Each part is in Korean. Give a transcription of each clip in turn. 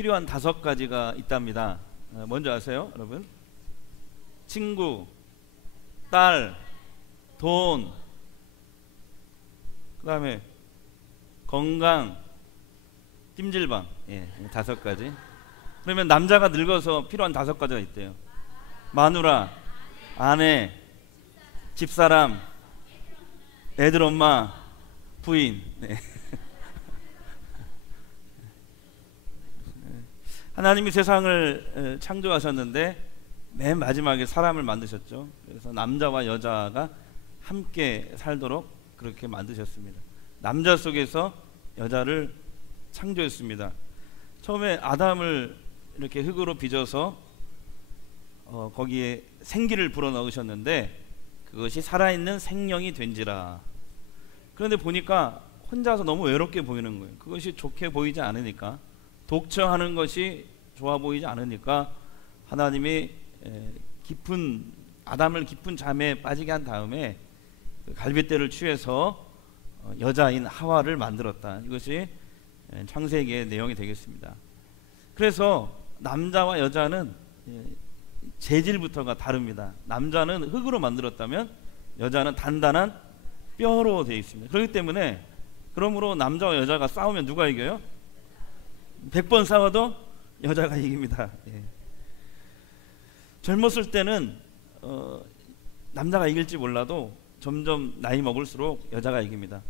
필요한 5가지가 있답니다. 먼저 아세요, 여러분? 친구, 딸, 돈, 그 다음에 건강, 찜질방. 5가지. 그러면 남자가 늙어서 필요한 5가지가 있대요. 마누라, 아내, 집사람, 애들 엄마, 부인. 하나님이 세상을 창조하셨는데 맨 마지막에 사람을 만드셨죠. 그래서 남자와 여자가 함께 살도록 그렇게 만드셨습니다. 남자 속에서 여자를 창조했습니다. 처음에 아담을 이렇게 흙으로 빚어서 거기에 생기를 불어넣으셨는데 그것이 살아있는 생명이 된지라. 그런데 보니까 혼자서 너무 외롭게 보이는 거예요. 그것이 좋게 보이지 않으니까, 독처하는 것이 좋아 보이지 않으니까 하나님이 아담을 깊은 잠에 빠지게 한 다음에 갈빗대를 취해서 여자인 하와를 만들었다. 이것이 창세기의 내용이 되겠습니다. 그래서 남자와 여자는 재질부터가 다릅니다. 남자는 흙으로 만들었다면 여자는 단단한 뼈로 되어 있습니다. 그렇기 때문에 그러므로 남자와 여자가 싸우면 누가 이겨요? 100번 싸워도 여자가 이깁니다. 젊었을 때는 남자가 이길지 몰라도 점점 나이 먹을수록 여자가 이깁니다.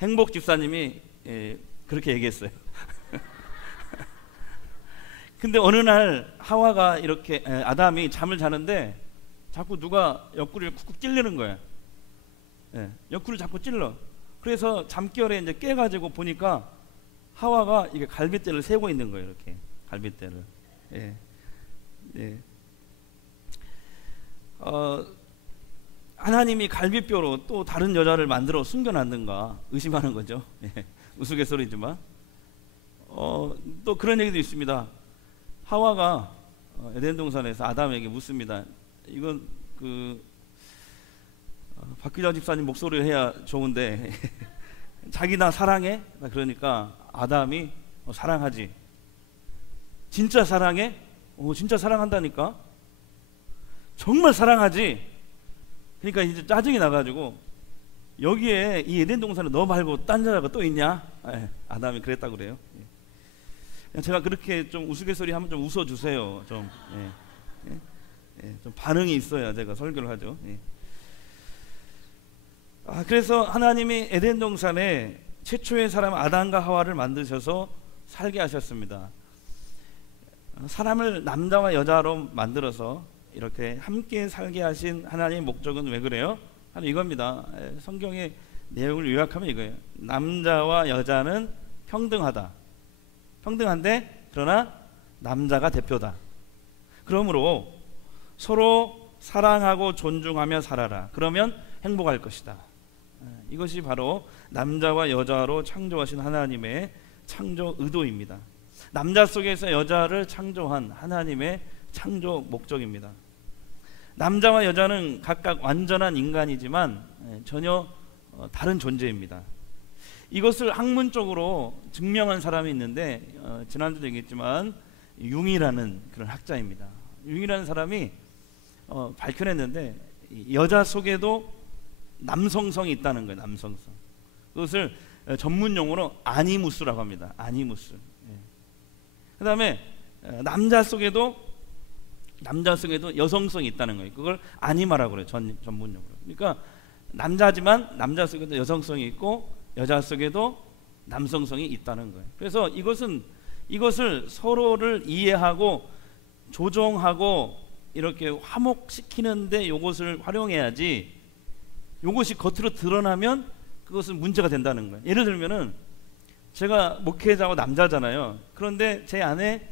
행복 집사님이 그렇게 얘기했어요. 근데 어느 날 하와가 이렇게 아담이 잠을 자는데 자꾸 누가 옆구리를 쿡쿡 찔리는 거야. 옆구리를 자꾸 찔러. 그래서 잠결에 이제 깨가지고 보니까 하와가 이게 갈빗대를 세고 있는 거예요. 이렇게 갈빗대를. 하나님이 갈빗뼈로 또 다른 여자를 만들어 숨겨놨는가 의심하는 거죠. 우스갯소리지만 또 그런 얘기도 있습니다. 하와가 에덴 동산에서 아담에게 묻습니다. 이건 박기자 집사님 목소리를 해야 좋은데 자기 나 사랑해? 그러니까 아담이 사랑하지. 진짜 사랑해? 진짜 사랑한다니까. 정말 사랑하지. 그러니까 이제 짜증이 나가지고 여기에 이 에덴 동산에 너 말고 딴 여자가 또 있냐? 아담이 그랬다고 그래요. 제가 그렇게 좀 우스갯소리 하면 좀 웃어주세요. 좀 반응이 있어야 제가 설교를 하죠. 그래서 하나님이 에덴 동산에 최초의 사람 아담과 하와를 만드셔서 살게 하셨습니다. 사람을 남자와 여자로 만들어서 이렇게 함께 살게 하신 하나님의 목적은 왜 그래요? 바로 이겁니다. 성경의 내용을 요약하면 이거예요. 남자와 여자는 평등하다. 평등한데 그러나 남자가 대표다. 그러므로 서로 사랑하고 존중하며 살아라. 그러면 행복할 것이다. 이것이 바로 남자와 여자로 창조하신 하나님의 창조 의도입니다. 남자 속에서 여자를 창조한 하나님의 창조 목적입니다. 남자와 여자는 각각 완전한 인간이지만 전혀 다른 존재입니다. 이것을 학문적으로 증명한 사람이 있는데 지난주도 얘기했지만 융이라는 그런 학자입니다. 융이라는 사람이 밝혀냈는데 여자 속에도 남성성이 있다는 거예요. 남성성. 그것을 전문 용어로 아니무스라고 합니다. 아니무스. 그 다음에 남자 속에도 여성성이 있다는 거예요. 그걸 아니마라고 그래요. 전문 용어로. 그러니까 남자지만 남자 속에도 여성성이 있고 여자 속에도 남성성이 있다는 거예요. 그래서 이것을 서로를 이해하고 조정하고 이렇게 화목시키는데 이것을 활용해야지, 이것이 겉으로 드러나면 그것은 문제가 된다는 거예요. 예를 들면은 제가 목회자고 남자잖아요. 그런데 제 안에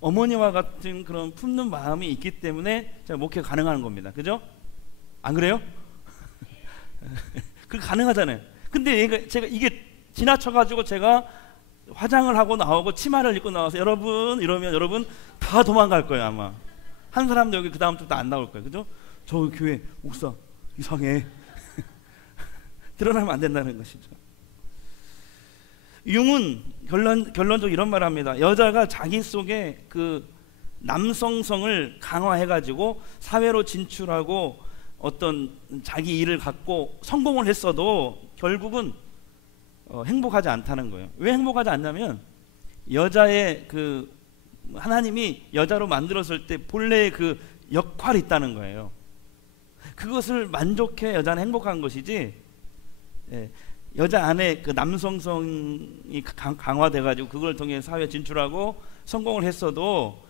어머니와 같은 그런 품는 마음이 있기 때문에 제가 목회가 가능한 겁니다. 그죠? 안 그래요? 그게 가능하잖아요. 근데 제가 이게 지나쳐가지고 제가 화장을 하고 나오고 치마를 입고 나와서 여러분 이러면 여러분 다 도망갈 거예요. 아마 한 사람도 여기 그 다음부터 안 나올 거예요. 그죠? 저 교회 목사 이상해. 드러나면 안 된다는 것이죠. 융은 결론적으로 이런 말을 합니다. 여자가 자기 속에 그 남성성을 강화해가지고 사회로 진출하고 어떤 자기 일을 갖고 성공을 했어도 결국은 행복하지 않다는 거예요. 왜 행복하지 않냐면 여자의 그 하나님이 여자로 만들었을 때 본래의 그 역할이 있다는 거예요. 그것을 만족해 여자는 행복한 것이지, 여자 안에 그 남성성이 강화돼가지고 그걸 통해 사회 진출하고 성공을 했어도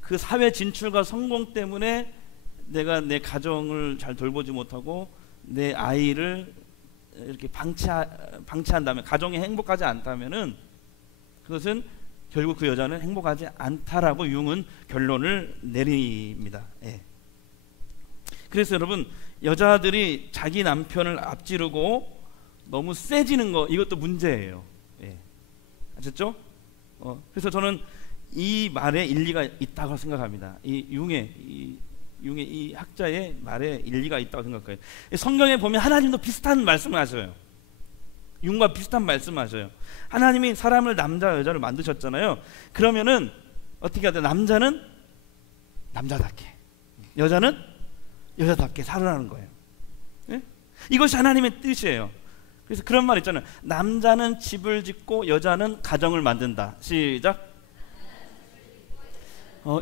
그 사회 진출과 성공 때문에 내가 내 가정을 잘 돌보지 못하고 내 아이를 이렇게 방치한다면, 가정이 행복하지 않다면은 그것은 결국 그 여자는 행복하지 않다라고 융은 결론을 내립니다. 그래서 여러분, 여자들이 자기 남편을 앞지르고 너무 세지는 거, 이것도 문제예요. 아셨죠? 그래서 저는 이 말에 일리가 있다고 생각합니다. 이 융의 이 학자의 말에 일리가 있다고 생각해요. 성경에 보면 하나님도 비슷한 말씀을 하셔요. 융과 비슷한 말씀을 하셔요. 하나님이 사람을 남자 여자를 만드셨잖아요. 그러면은 어떻게 해야 돼? 남자는 남자답게, 여자는 여자답게 살아가는 거예요. 이것이 하나님의 뜻이에요. 그래서 그런 말 있잖아요. 남자는 집을 짓고 여자는 가정을 만든다. 시작.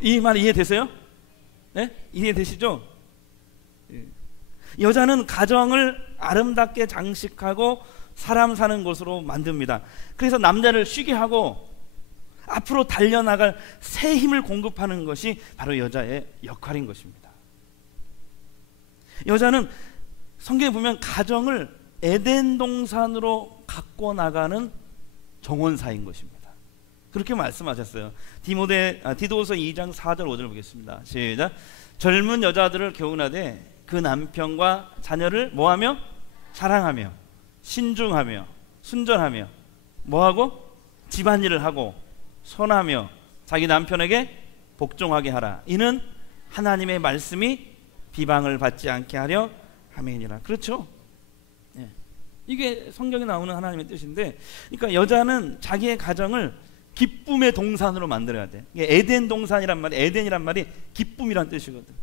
이 말 이해되세요? 이해되시죠? 여자는 가정을 아름답게 장식하고 사람 사는 곳으로 만듭니다. 그래서 남자를 쉬게 하고 앞으로 달려나갈 새 힘을 공급하는 것이 바로 여자의 역할인 것입니다. 여자는 성경에 보면 가정을 에덴 동산으로 갖고 나가는 정원사인 것입니다. 그렇게 말씀하셨어요. 디도서 2장 4절 5절 보겠습니다. 시작. 젊은 여자들을 교훈하되 그 남편과 자녀를 뭐하며? 사랑하며 신중하며 순전하며 뭐하고? 집안일을 하고 선하며 자기 남편에게 복종하게 하라. 이는 하나님의 말씀이 비방을 받지 않게 하려 함이니라. 그렇죠? 이게 성경에 나오는 하나님의 뜻인데, 그러니까 여자는 자기의 가정을 기쁨의 동산으로 만들어야 돼. 에덴 동산이란 말이, 에덴이란 말이 기쁨이란 뜻이거든.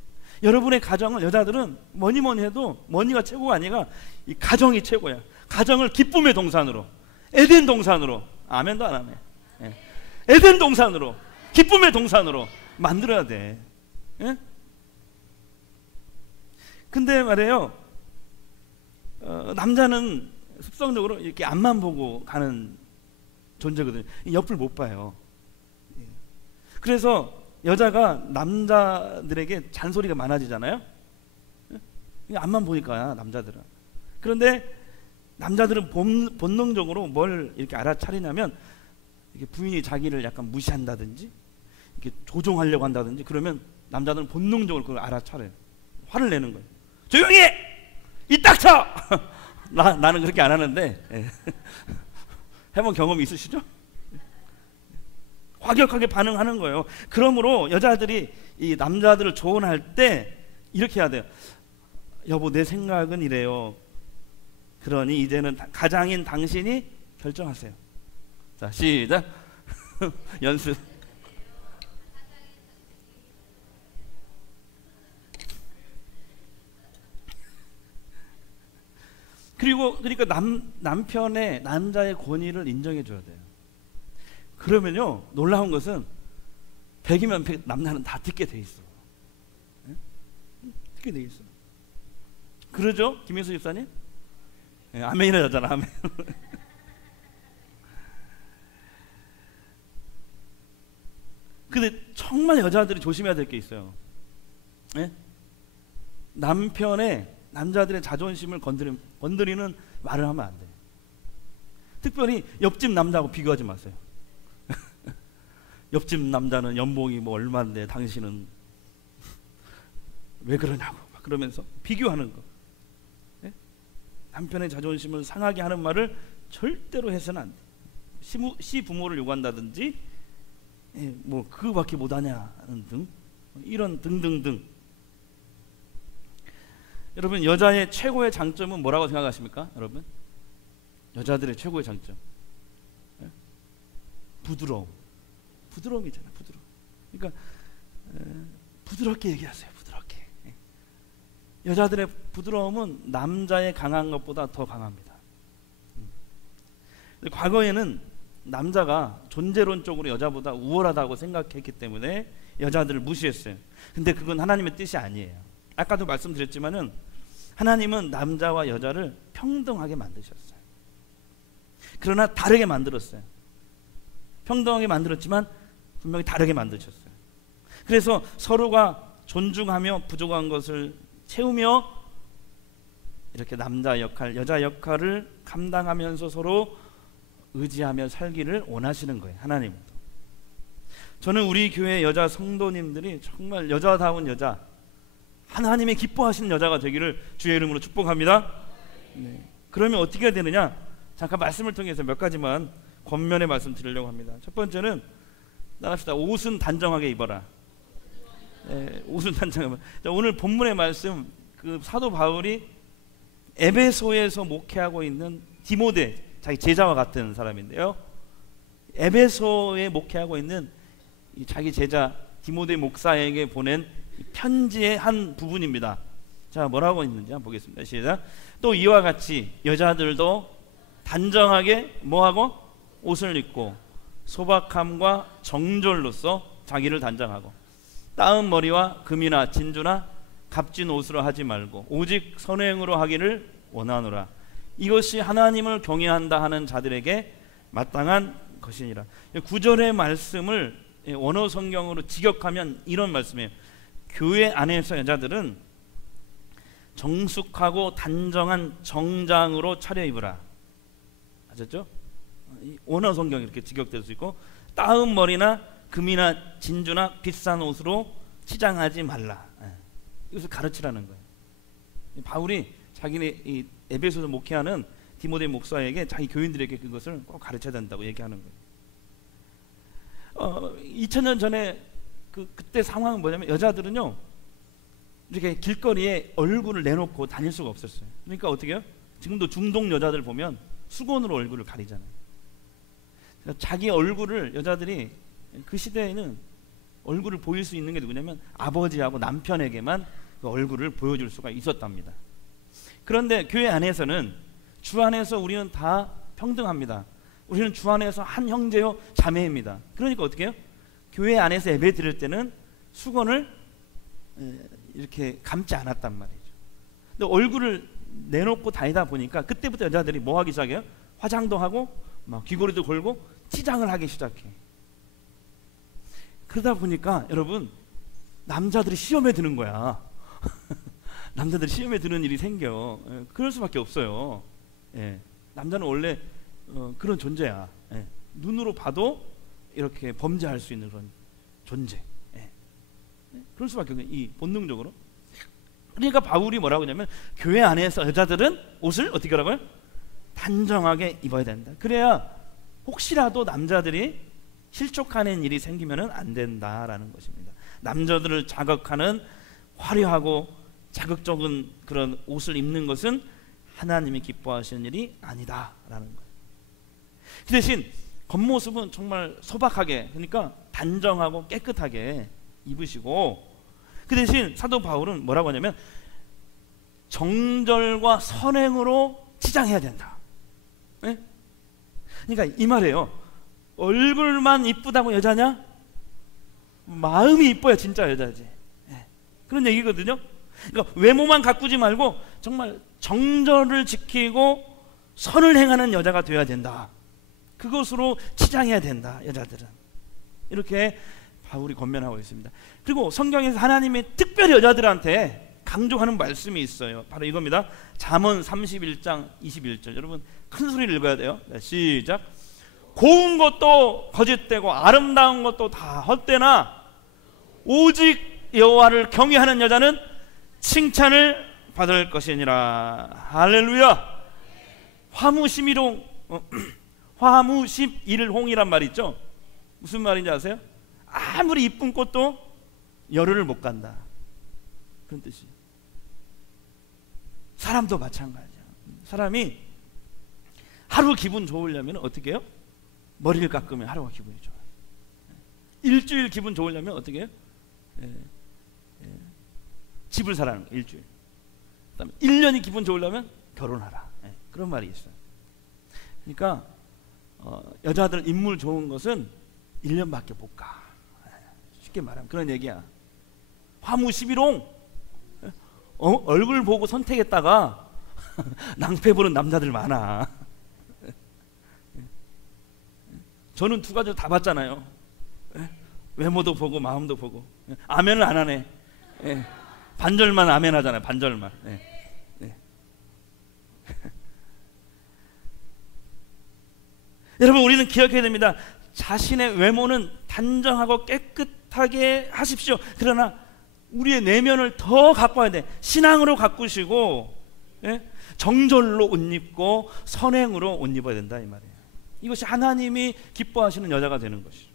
여러분의 가정을, 여자들은 뭐니 해도 뭐니가 최고가 아니라 이 가정이 최고야. 가정을 기쁨의 동산으로, 에덴 동산으로, 아멘도 안 하네. 에덴 동산으로, 기쁨의 동산으로 만들어야 돼. 근데 말이에요, 남자는 습성적으로 이렇게 앞만 보고 가는 존재거든요. 옆을 못 봐요. 그래서 여자가 남자들에게 잔소리가 많아지잖아요. 앞만 보니까 남자들은. 그런데 남자들은 본능적으로 뭘 이렇게 알아차리냐면, 이렇게 부인이 자기를 약간 무시한다든지 이렇게 조종하려고 한다든지 그러면 남자들은 본능적으로 그걸 알아차려요. 화를 내는 거예요. 조용히 해! 이 딱 쳐! 나는 그렇게 안 하는데 해본 경험이 있으시죠? 과격하게 반응하는 거예요. 그러므로 여자들이 이 남자들을 조언할 때 이렇게 해야 돼요. 여보, 내 생각은 이래요. 그러니 이제는 가장인 당신이 결정하세요. 자, 시작. 연습. 그러니까 남편의, 남자의 권위를 인정해 줘야 돼요. 그러면요, 놀라운 것은 100이면 100 남자는 다 듣게 돼 있어. 듣게 돼 있어. 그러죠, 김혜수 집사님? 아멘이라 하잖아. 아멘. 근데 정말 여자들이 조심해야 될 게 있어요. 남자들의 자존심을 건드리는 말을 하면 안 돼. 특별히 옆집 남자하고 비교하지 마세요. 옆집 남자는 연봉이 뭐 얼마인데 당신은 왜 그러냐고 막 그러면서 비교하는 거. 남편의 자존심을 상하게 하는 말을 절대로 해서는 안 돼. 시부모를 요구한다든지 뭐 그거밖에 못하냐는 등, 이런 등등등. 여러분, 여자의 최고의 장점은 뭐라고 생각하십니까? 여러분, 여자들의 최고의 장점, 부드러움이잖아, 부드러움. 그러니까 부드럽게 얘기하세요, 부드럽게. 여자들의 부드러움은 남자의 강한 것보다 더 강합니다. 과거에는 남자가 존재론적으로 여자보다 우월하다고 생각했기 때문에 여자들을 무시했어요. 근데 그건 하나님의 뜻이 아니에요. 아까도 말씀드렸지만은 하나님은 남자와 여자를 평등하게 만드셨어요. 그러나 다르게 만들었어요. 평등하게 만들었지만 분명히 다르게 만드셨어요. 그래서 서로가 존중하며 부족한 것을 채우며 이렇게 남자 역할, 여자 역할을 감당하면서 서로 의지하며 살기를 원하시는 거예요, 하나님도. 저는 우리 교회 여자 성도님들이 정말 여자다운 여자, 하나님의 기뻐하시는 여자가 되기를 주의 이름으로 축복합니다. 네. 그러면 어떻게 해야 되느냐? 잠깐 말씀을 통해서 몇 가지만 권면의 말씀 드리려고 합니다. 첫 번째는 나갑시다. 옷은 단정하게 입어라. 네, 옷은 단정하게. 오늘 본문의 말씀, 그 사도 바울이 에베소에서 목회하고 있는 디모데, 자기 제자와 같은 사람인데요, 에베소에 목회하고 있는 자기 제자 디모데 목사에게 보낸 편지의 한 부분입니다. 자, 뭐라고 있는지 한번 보겠습니다. 시작. 또 이와 같이 여자들도 단정하게 뭐하고? 옷을 입고 소박함과 정절로서 자기를 단정하고 따은 머리와 금이나 진주나 값진 옷으로 하지 말고 오직 선행으로 하기를 원하노라. 이것이 하나님을 경외한다 하는 자들에게 마땅한 것이니라. 9절의 말씀을 원어 성경으로 직역하면 이런 말씀이에요. 교회 안에서 여자들은 정숙하고 단정한 정장으로 차려입으라. 아셨죠? 원어 성경 이렇게 직역될 수 있고, 따은 머리나 금이나 진주나 비싼 옷으로 치장하지 말라. 이것을 가르치라는 거예요. 바울이 자기네 이 에베소에서 목회하는 디모데 목사에게 자기 교인들에게 그것을 꼭 가르쳐야 된다고 얘기하는 거예요. 2000년 전에 그때 상황은 뭐냐면 여자들은요 이렇게 길거리에 얼굴을 내놓고 다닐 수가 없었어요. 그러니까 어떻게 해요? 지금도 중동 여자들 보면 수건으로 얼굴을 가리잖아요. 자기 얼굴을 여자들이 그 시대에는 얼굴을 보일 수 있는 게 누구냐면 아버지하고 남편에게만 그 얼굴을 보여줄 수가 있었답니다. 그런데 교회 안에서는 주 안에서 우리는 다 평등합니다. 우리는 주 안에서 한 형제요 자매입니다. 그러니까 어떻게 해요? 교회 안에서 예배 드릴 때는 수건을 이렇게 감지 않았단 말이죠. 근데 얼굴을 내놓고 다니다 보니까 그때부터 여자들이 뭐 하기 시작해요? 화장도 하고 막 귀걸이도 걸고 치장을 하기 시작해. 그러다 보니까 여러분 남자들이 시험에 드는 거야. 남자들이 시험에 드는 일이 생겨. 그럴 수밖에 없어요. 남자는 원래 그런 존재야. 눈으로 봐도 이렇게 범죄할 수 있는 그런 존재. 그럴 수밖에 없어요. 이 본능적으로. 그러니까 바울이 뭐라고 하냐면 교회 안에서 여자들은 옷을 어떻게 하라고요? 단정하게 입어야 된다. 그래야 혹시라도 남자들이 실족하는 일이 생기면 안 된다라는 것입니다. 남자들을 자극하는 화려하고 자극적인 그런 옷을 입는 것은 하나님이 기뻐하시는 일이 아니다라는 거예요. 그 대신 겉모습은 정말 소박하게, 그러니까 단정하고 깨끗하게 입으시고, 그 대신 사도 바울은 뭐라고 하냐면 정절과 선행으로 치장해야 된다. 네? 그러니까 이 말이에요. 얼굴만 이쁘다고 여자냐? 마음이 이뻐야 진짜 여자지. 그런 얘기거든요. 그러니까 외모만 가꾸지 말고 정말 정절을 지키고 선을 행하는 여자가 되어야 된다. 그것으로 치장해야 된다, 여자들은. 이렇게 바울이 권면하고 있습니다. 그리고 성경에서 하나님이 특별히 여자들한테 강조하는 말씀이 있어요. 바로 이겁니다. 잠언 31장 21절. 여러분 큰 소리를 읽어야 돼요. 네, 시작. 고운 것도 거짓되고 아름다운 것도 다 헛되나 오직 여호와를 경외하는 여자는 칭찬을 받을 것이니라. 할렐루야. 화무십일홍이란 말이 있죠. 무슨 말인지 아세요? 아무리 이쁜 꽃도 열흘을 못 간다, 그런 뜻이. 사람도 마찬가지야. 사람이 하루 기분 좋으려면 어떻게 해요? 머리를 깎으면 하루가 기분이 좋아요. 일주일 기분 좋으려면 어떻게 해요? 집을 사라는 거예요. 일주일. 그다음에 1년이 기분 좋으려면 결혼하라. 그런 말이 있어요. 그러니까 여자들 인물 좋은 것은 1년밖에 못 가. 쉽게 말하면 그런 얘기야. 화무 11홍. 얼굴 보고 선택했다가 낭패 보는 남자들 많아. 저는 두 가지를 다 봤잖아요. 외모도 보고 마음도 보고. 아멘을 안 하네. 반절만 아멘 하잖아요. 반절만. 여러분, 우리는 기억해야 됩니다. 자신의 외모는 단정하고 깨끗하게 하십시오. 그러나 우리의 내면을 더 가꿔야 돼. 신앙으로 가꾸시고, 정절로 옷 입고 선행으로 옷 입어야 된다 이 말이에요. 이것이 하나님이 기뻐하시는 여자가 되는 것이죠.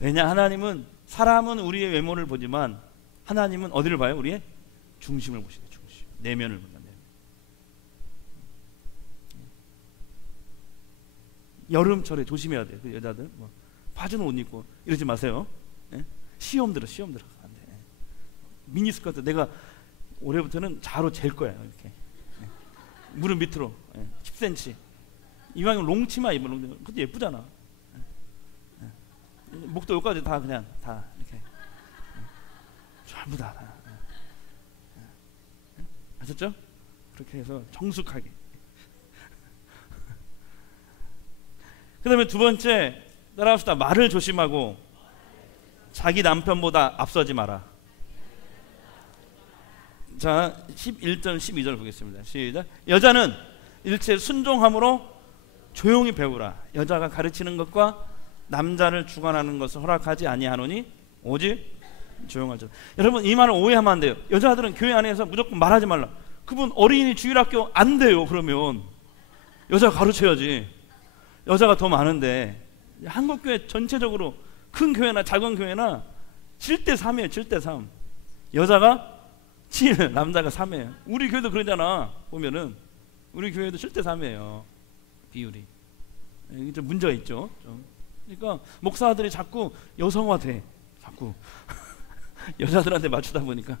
왜냐, 하나님은, 사람은 우리의 외모를 보지만 하나님은 어디를 봐요? 우리의 중심을 보시네. 중심, 내면을 본다. 여름철에 조심해야 돼요. 그 여자들 파주는 옷 입고 이러지 마세요. 시험 들어 안 돼. 미니스커트 내가 올해부터는 자로 잴 거야. 이렇게 무릎 밑으로 10cm. 이왕이면 롱치마 입으면 그것도 예쁘잖아. 목도 여기까지 다 그냥 다 이렇게 전부 다. 아셨죠? 그렇게 해서 정숙하게. 그 다음에 두 번째, 따라합시다. 말을 조심하고 자기 남편보다 앞서지 마라. 자, 11절 12절 보겠습니다. 시작. 여자는 일체 순종함으로 조용히 배우라. 여자가 가르치는 것과 남자를 주관하는 것을 허락하지 아니하노니 오직 조용하자. 여러분, 이 말을 오해하면 안 돼요. 여자들은 교회 안에서 무조건 말하지 말라. 그분 어린이 주일학교 안 돼요. 그러면 여자가 가르쳐야지. 여자가 더 많은데, 한국교회 전체적으로 큰 교회나 작은 교회나 7대3이에요. 7대3. 여자가 7, 남자가 3이에요. 우리 교회도 그러잖아. 보면은 우리 교회도 7대3이에요. 비율이. 이게 좀 문제가 있죠. 좀. 그러니까 목사들이 자꾸 여성화돼. 자꾸 여자들한테 맞추다 보니까.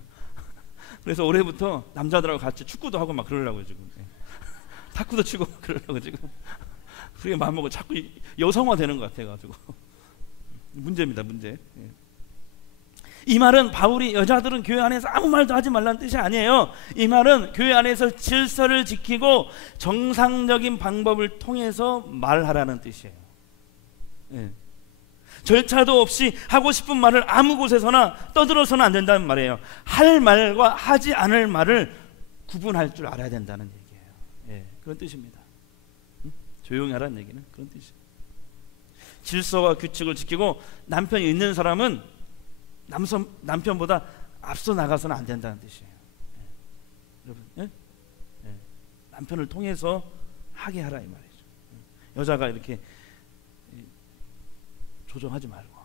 그래서 올해부터 남자들하고 같이 축구도 하고 막 그러려고요 지금. 탁구도 치고 그러려고 지금. 그게 마음먹고 자꾸 여성화 되는 것 같아가지고 문제입니다. 문제. 이 말은 바울이 여자들은 교회 안에서 아무 말도 하지 말라는 뜻이 아니에요. 이 말은 교회 안에서 질서를 지키고 정상적인 방법을 통해서 말하라는 뜻이에요. 절차도 없이 하고 싶은 말을 아무 곳에서나 떠들어서는 안 된다는 말이에요. 할 말과 하지 않을 말을 구분할 줄 알아야 된다는 얘기예요. 그런 뜻입니다. 조용히 하라는 얘기는 그런 뜻이에요. 질서와 규칙을 지키고 남편이 있는 사람은 남편보다 앞서 나가서는 안 된다는 뜻이에요. 여러분, 남편을 통해서 하게 하라 이 말이죠. 여자가 이렇게 조정하지 말고.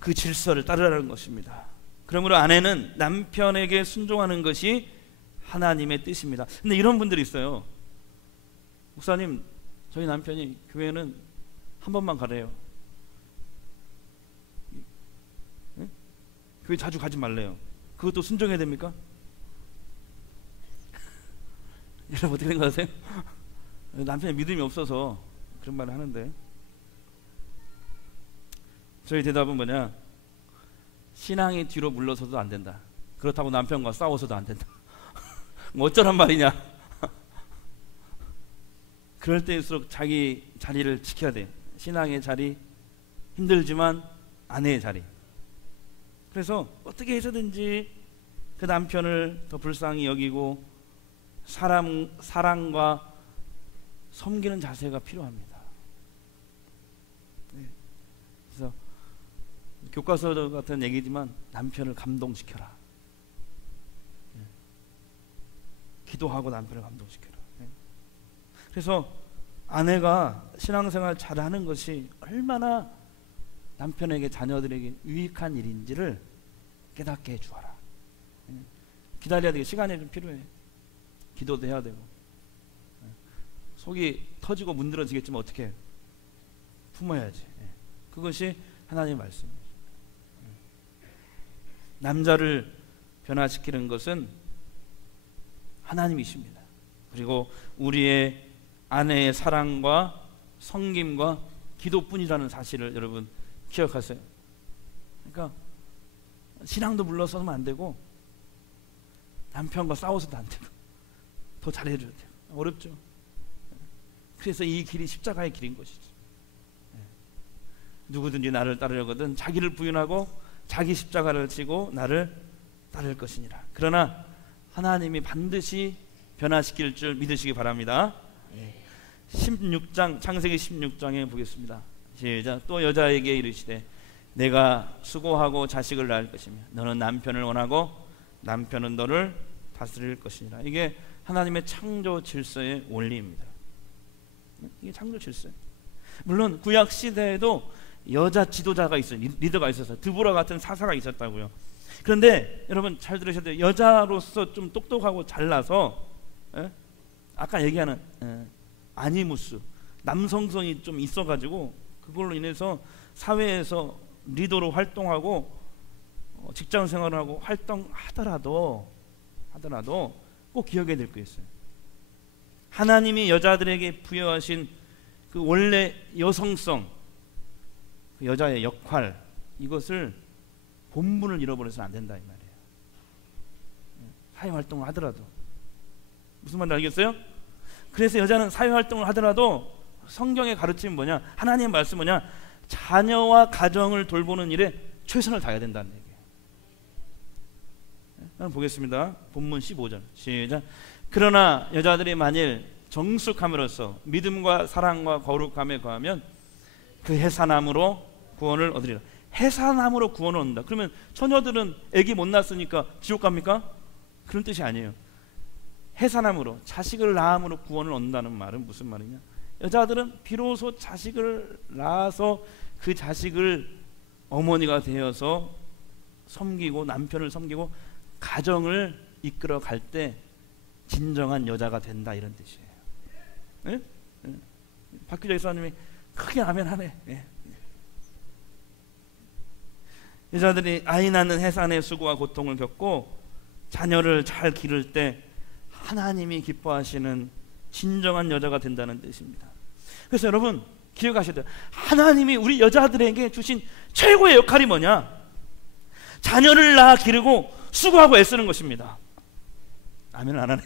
그 질서를 따르라는 것입니다. 그러므로 아내는 남편에게 순종하는 것이 하나님의 뜻입니다. 근데 이런 분들이 있어요. 목사님, 저희 남편이 교회는 한 번만 가래요. 교회 자주 가지 말래요. 그것도 순종해야 됩니까? 여러분 어떻게 생각하세요? 남편이 믿음이 없어서 그런 말을 하는데, 저희 대답은 뭐냐? 신앙이 뒤로 물러서도 안 된다. 그렇다고 남편과 싸워서도 안 된다. 뭐 어쩌란 말이냐? 그럴 때일수록 자기 자리를 지켜야 돼. 신앙의 자리, 힘들지만 아내의 자리. 그래서 어떻게 해서든지 그 남편을 더 불쌍히 여기고 사랑과 섬기는 자세가 필요합니다. 그래서 교과서 같은 얘기지만 남편을 감동시켜라. 기도하고 남편을 감동시켜라. 그래서 아내가 신앙생활 잘하는 것이 얼마나 남편에게 자녀들에게 유익한 일인지를 깨닫게 해주어라. 기다려야 되게 시간이 좀 필요해. 기도도 해야 되고. 속이 터지고 문드러지겠지만 어떻게 품어야지. 그것이 하나님의 말씀입니다. 남자를 변화시키는 것은 하나님이십니다. 그리고 우리의 아내의 사랑과 섬김과 기도뿐이라는 사실을 여러분 기억하세요. 그러니까 신앙도 물러서면 안 되고 남편과 싸워서도 안 되고 더 잘해줘야 돼요. 어렵죠. 그래서 이 길이 십자가의 길인 것이죠. 누구든지 나를 따르려거든 자기를 부인하고 자기 십자가를 지고 나를 따를 것이니라. 그러나 하나님이 반드시 변화시킬 줄 믿으시기 바랍니다. 16장 창세기 16장에 보겠습니다. 시작. 또 여자에게 이르시되 내가 수고하고 자식을 낳을 것이며 너는 남편을 원하고 남편은 너를 다스릴 것이니라. 이게 하나님의 창조 질서의 원리입니다. 이게 창조 질서. 물론 구약 시대에도 여자 지도자가 있어요. 리더가 있어서 드보라 같은 사사가 있었다고요. 그런데 여러분 잘 들으셔야 돼요. 여자로서 좀 똑똑하고 잘나서 아까 얘기하는 아니무스 남성성이 좀 있어가지고 그걸로 인해서 사회에서 리더로 활동하고 직장 생활을 하고 활동하더라도 꼭 기억해야 될 게 있어요. 하나님이 여자들에게 부여하신 그 원래 여성성, 그 여자의 역할, 이것을 본분을 잃어버려서는 안 된다 이 말이에요. 사회활동을 하더라도. 무슨 말인지 알겠어요? 그래서 여자는 사회활동을 하더라도 성경의 가르침이 뭐냐, 하나님의 말씀이 뭐냐, 자녀와 가정을 돌보는 일에 최선을 다해야 된다는 얘기예요. 한번 보겠습니다. 본문 15절 시작. 그러나 여자들이 만일 정숙함으로써 믿음과 사랑과 거룩함에 거하면 그 해산함으로 구원을 얻으리라. 해산함으로 구원을 얻는다. 그러면 처녀들은 아기 못 낳았으니까 지옥 갑니까? 그런 뜻이 아니에요. 해산함으로, 자식을 낳음으로 구원을 얻는다는 말은 무슨 말이냐, 여자들은 비로소 자식을 낳아서 그 자식을 어머니가 되어서 섬기고 남편을 섬기고 가정을 이끌어 갈 때 진정한 여자가 된다, 이런 뜻이에요. 네? 네. 박규자 목사님이 크게 아멘 하네. 네. 여자들이 아이 낳는 해산의 수고와 고통을 겪고 자녀를 잘 기를 때 하나님이 기뻐하시는 진정한 여자가 된다는 뜻입니다. 그래서 여러분 기억하셔야 돼요. 하나님이 우리 여자들에게 주신 최고의 역할이 뭐냐? 자녀를 낳아 기르고 수고하고 애쓰는 것입니다. 아멘 안 하네.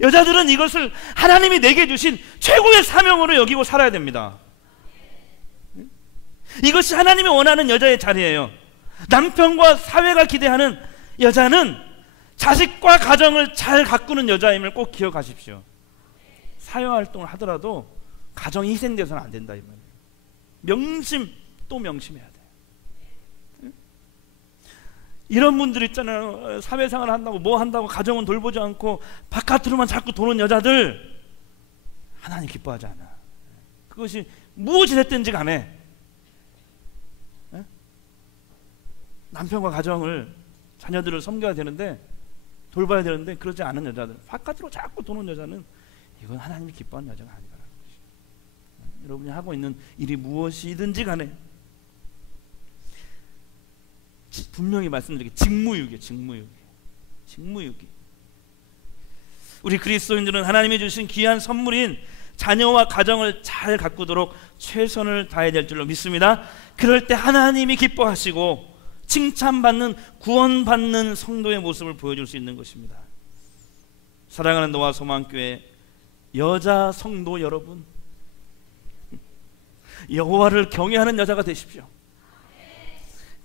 여자들은 이것을 하나님이 내게 주신 최고의 사명으로 여기고 살아야 됩니다. 이것이 하나님이 원하는 여자의 자리예요. 남편과 사회가 기대하는 여자는 자식과 가정을 잘 가꾸는 여자임을 꼭 기억하십시오. 사회활동을 하더라도 가정이 희생돼서는 안 된다 이 말이에요. 명심 또 명심해야 돼요. 이런 분들 있잖아요. 사회생활 한다고 뭐 한다고 가정은 돌보지 않고 바깥으로만 자꾸 도는 여자들, 하나님 기뻐하지 않아. 그것이 무엇이 됐든지 간에 남편과 가정을, 자녀들을 섬겨야 되는데, 돌봐야 되는데 그러지 않은 여자들, 바깥으로 자꾸 도는 여자는 이건 하나님이 기뻐하는 여자가 아니라는 것이죠. 여러분이 하고 있는 일이 무엇이든지 간에 분명히 말씀드리게 직무유기. 우리 그리스도인들은 하나님이 주신 귀한 선물인 자녀와 가정을 잘 가꾸도록 최선을 다해야 될 줄로 믿습니다. 그럴 때 하나님이 기뻐하시고 칭찬받는, 구원받는 성도의 모습을 보여줄 수 있는 것입니다. 사랑하는 노아 소망교회 여자 성도 여러분, 여호와를 경외하는 여자가 되십시오.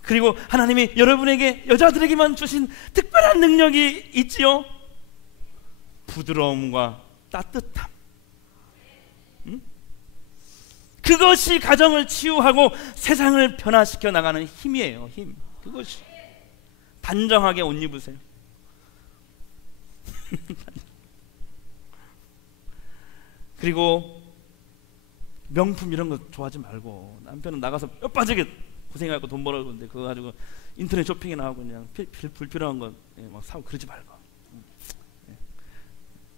그리고 하나님이 여러분에게, 여자들에게만 주신 특별한 능력이 있지요. 부드러움과 따뜻함. 그것이 가정을 치유하고 세상을 변화시켜 나가는 힘이에요. 힘. 그것이. 단정하게 옷 입으세요. 그리고 명품 이런 거 좋아하지 말고, 남편은 나가서 뼈 빠지게 고생해갖고 돈 벌어오는데 그거 가지고 인터넷 쇼핑이나 하고 그냥 불필요한 거 막 사고 그러지 말고.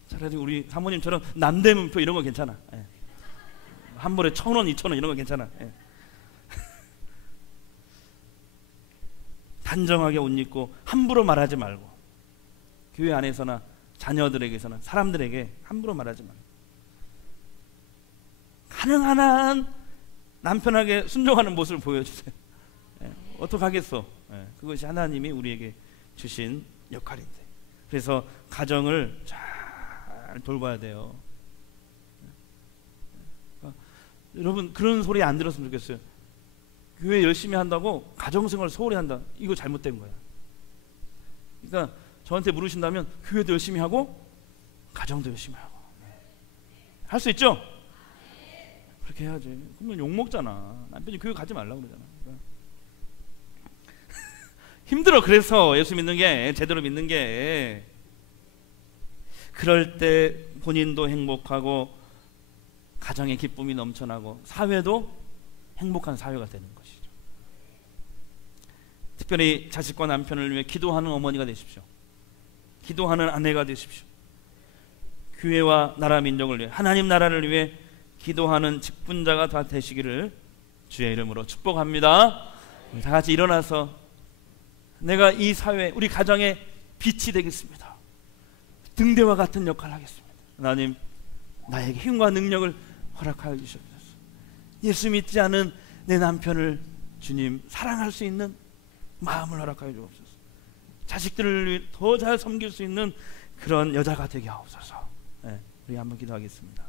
차라리 우리 사모님처럼 남대문표 이런 거 괜찮아. 한 벌에 1,000원, 2,000원 이런 거 괜찮아. 단정하게 옷 입고 함부로 말하지 말고, 교회 안에서나 자녀들에게서나 사람들에게 함부로 말하지 말고, 가능한 한 남편에게 순종하는 모습을 보여주세요. 어떻게 하겠어? 그것이 하나님이 우리에게 주신 역할인데, 그래서 가정을 잘 돌봐야 돼요. 여러분 그런 소리 안 들었으면 좋겠어요. 교회 열심히 한다고 가정생활 소홀히 한다, 이거 잘못된 거야. 그러니까 저한테 물으신다면 교회도 열심히 하고 가정도 열심히 하고 할 수 있죠? 그렇게 해야지. 그러면 욕먹잖아. 남편이 교회 가지 말라고 그러잖아. 그러니까 힘들어. 그래서 예수 믿는 게, 제대로 믿는 게. 그럴 때 본인도 행복하고 가정의 기쁨이 넘쳐나고 사회도 행복한 사회가 되는 것이죠. 특별히 자식과 남편을 위해 기도하는 어머니가 되십시오. 기도하는 아내가 되십시오. 교회와 나라 민족을 위해, 하나님 나라를 위해 기도하는 직분자가 다 되시기를 주의 이름으로 축복합니다. 다 같이 일어나서 내가 이 사회, 우리 가정의 빛이 되겠습니다. 등대와 같은 역할을 하겠습니다. 하나님, 나에게 힘과 능력을 허락하여 주시옵소서. 예수 믿지 않은 내 남편을 주님 사랑할 수 있는 마음을 허락하여 주옵소서. 자식들을 더 잘 섬길 수 있는 그런 여자가 되게 하옵소서. 우리 한번 기도하겠습니다.